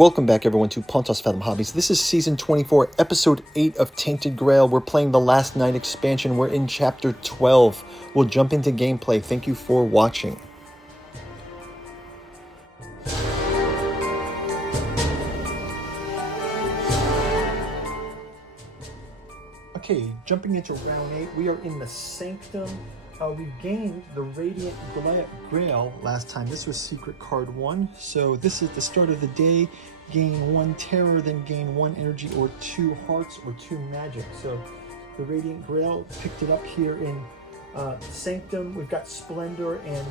Welcome back, everyone, to Pontos Fathom Hobbies. This is Season 24, Episode 8 of Tainted Grail. We're playing the Last Night expansion. We're in Chapter 12. We'll jump into gameplay. Thank you for watching. Okay, jumping into Round 8, we are in the Sanctum. We gained the Radiant Grail last time. This was Secret Card 1. So this is the start of the day. Gain 1 Terror, then gain 1 Energy or 2 Hearts or 2 Magic. So the Radiant Grail picked it up here in Sanctum. We've got Splendor and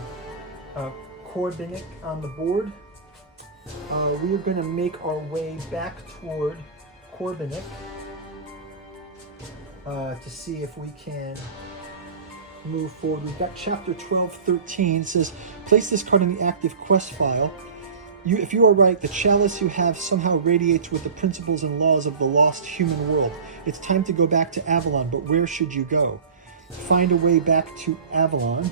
Corbinic on the board. We are going to make our way back toward Corbinic to see if we can move forward. We've got chapter 12:13. It says, place this card in the active quest file. If you are right, the chalice you have somehow radiates with the principles and laws of the lost human world. It's time to go back to Avalon, but where should you go? Find a way back to Avalon.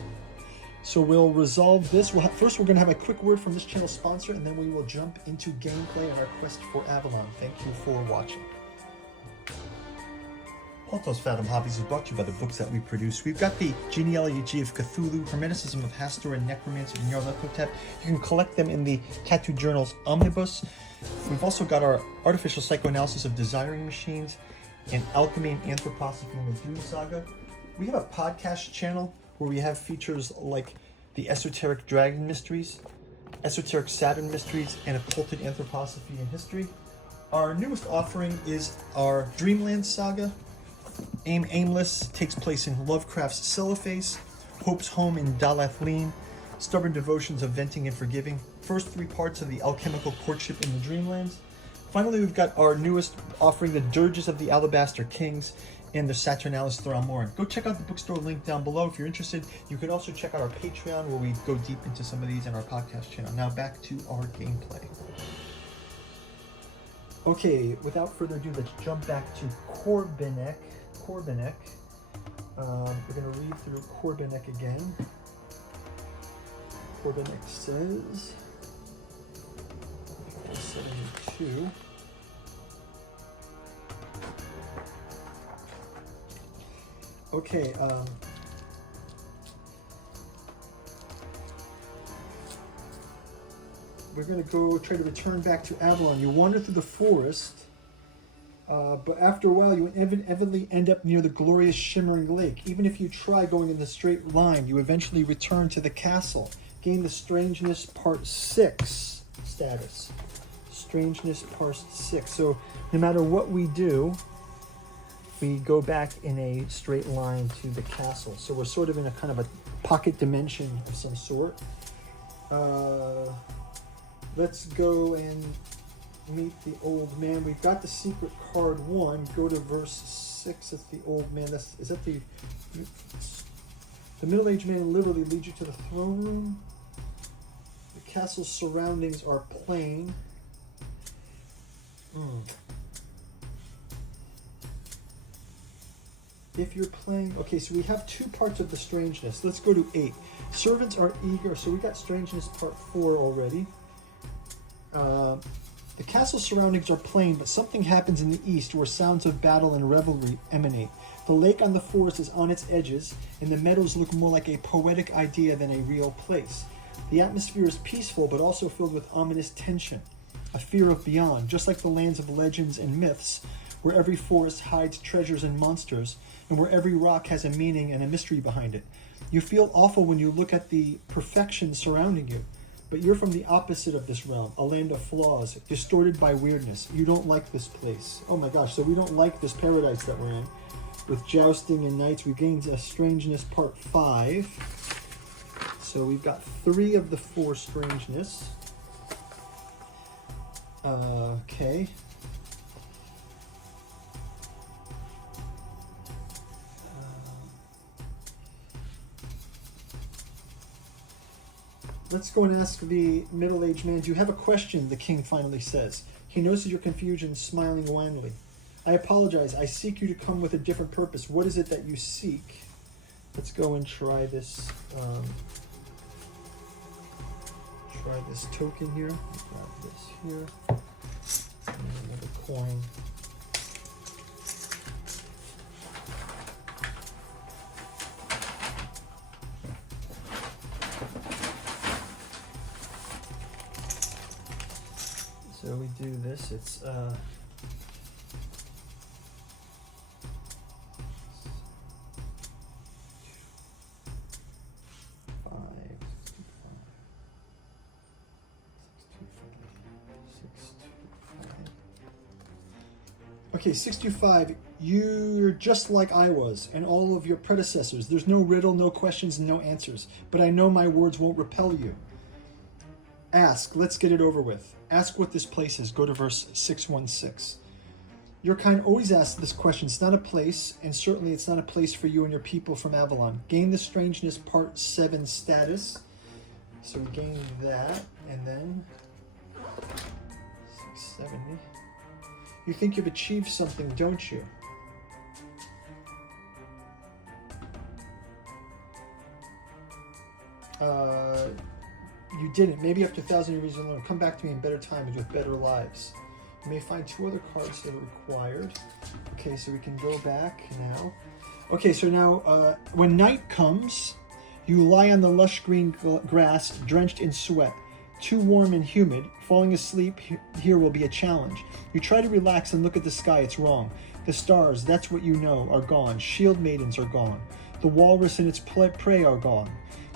So we'll resolve this. First, we're going to have a quick word from this channel sponsor, and then we will jump into gameplay and our quest for Avalon. Thank you for watching. Pontos Fathom Hobbies is brought to you by the books that we produce. We've got the Genealogy of Cthulhu, Hermeticism of Hastur, and Necromancy of Nyarlathotep. You can collect them in the Tattoo Journals Omnibus. We've also got our Artificial Psychoanalysis of Desiring Machines and Alchemy and Anthroposophy in the Dune Saga. We have a podcast channel where we have features like the Esoteric Dragon Mysteries, Esoteric Saturn Mysteries, and Occulted Anthroposophy and History. Our newest offering is our Dreamland Saga. Aimless takes place in Lovecraft's Cellophase, Hope's Home in Dalathleen, Stubborn Devotions of Venting and Forgiving, first 3 parts of the Alchemical Courtship in the Dreamlands. Finally, we've got our newest offering, the Dirges of the Alabaster Kings and the Saturnalis Thramoran. Go check out the bookstore link down below if you're interested. You can also check out our Patreon where we go deep into some of these in our podcast channel. Now back to our gameplay. Okay, without further ado, let's jump back to Corbinic. We're going to read through Corbinic again. Corbinic says, 72. Okay, we're going to go try to return back to Avalon. You wander through the forest. But after a while, you inevitably end up near the glorious shimmering lake. Even if you try going in the straight line, you eventually return to the castle. Gain the Strangeness Part 6 status. Strangeness Part 6. So no matter what we do, we go back in a straight line to the castle. So we're sort of in a kind of a pocket dimension of some sort. Let's go and meet the old man. We've got the secret card 1. Go to verse 6. It's the old man. Is that the middle-aged man literally leads you to the throne room. The castle's surroundings are plain. If you're playing, okay, so we have 2 parts of the strangeness. Let's go to 8. Servants are eager. So we got strangeness part 4 already. The castle surroundings are plain, but something happens in the east where sounds of battle and revelry emanate. The lake on the forest is on its edges, and the meadows look more like a poetic idea than a real place. The atmosphere is peaceful, but also filled with ominous tension, a fear of beyond, just like the lands of legends and myths, where every forest hides treasures and monsters, and where every rock has a meaning and a mystery behind it. You feel awful when you look at the perfection surrounding you. But you're from the opposite of this realm, a land of flaws, distorted by weirdness. You don't like this place. Oh my gosh, so we don't like this paradise that we're in. With jousting and knights, we gained a strangeness part 5. So we've got 3 of the 4 strangeness. Okay. Let's go and ask the middle-aged man, do you have a question? The king finally says. He notices your confusion, smiling wanly. I apologize. I seek you to come with a different purpose. What is it that you seek? Let's go and try this. Try this token here. Grab this here. coin. So we do this, it's 625. You're just like I was, and all of your predecessors. There's no riddle, no questions, and no answers. But I know my words won't repel you. Ask, let's get it over with. Ask what this place is. Go to verse 616. Your kind always asks this question. It's not a place, and certainly it's not a place for you and your people from Avalon. Gain the strangeness part 7 status. So we gain that, and then 670. You think you've achieved something, don't you? You didn't. Maybe after 1,000 years alone, come back to me in better times with better lives. You may find 2 other cards that are required. Okay, so we can go back now. Okay, so now when night comes, you lie on the lush green grass, drenched in sweat. Too warm and humid. Falling asleep here will be a challenge. You try to relax and look at the sky. It's wrong. The stars, that's what you know, are gone. Shield maidens are gone. The walrus and its prey are gone.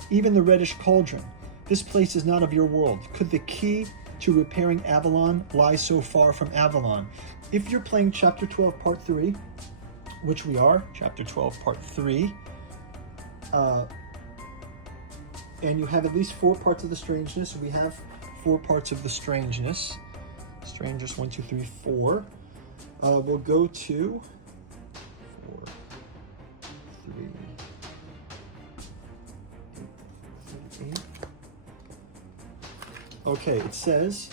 Even the reddish cauldron. This place is not of your world. Could the key to repairing Avalon lie so far from Avalon? If you're playing Chapter 12, Part 3, which we are, Chapter 12, Part 3, and you have at least 4 parts of the strangeness. We have 4 parts of the strangeness. Strangeness 1, 2, 3, 4. We'll go to 4, 3, 8. Okay, it says,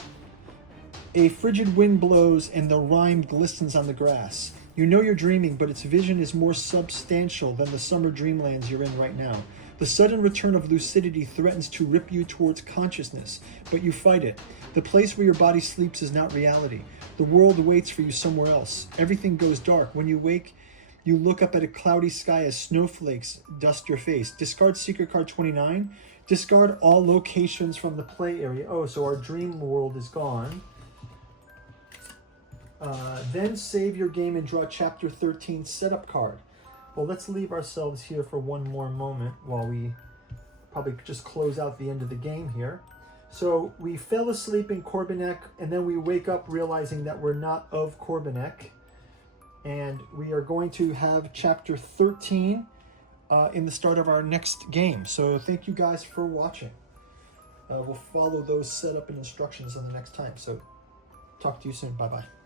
a frigid wind blows and the rime glistens on the grass. You know you're dreaming, but its vision is more substantial than the summer dreamlands you're in right now. The sudden return of lucidity threatens to rip you towards consciousness, but you fight it. The place where your body sleeps is not reality. The world waits for you somewhere else. Everything goes dark. When you wake, you look up at a cloudy sky as snowflakes dust your face. Discard secret card 29. Discard all locations from the play area. Oh, so our dream world is gone. Then save your game and draw Chapter 13 setup card. Well, let's leave ourselves here for one more moment while we probably just close out the end of the game here. So we fell asleep in Corbinek, and then we wake up realizing that we're not of Corbinek. And we are going to have Chapter 13 in the start of our next game. So thank you guys for watching. We'll follow those setup and instructions on the next time. So talk to you soon. Bye-bye.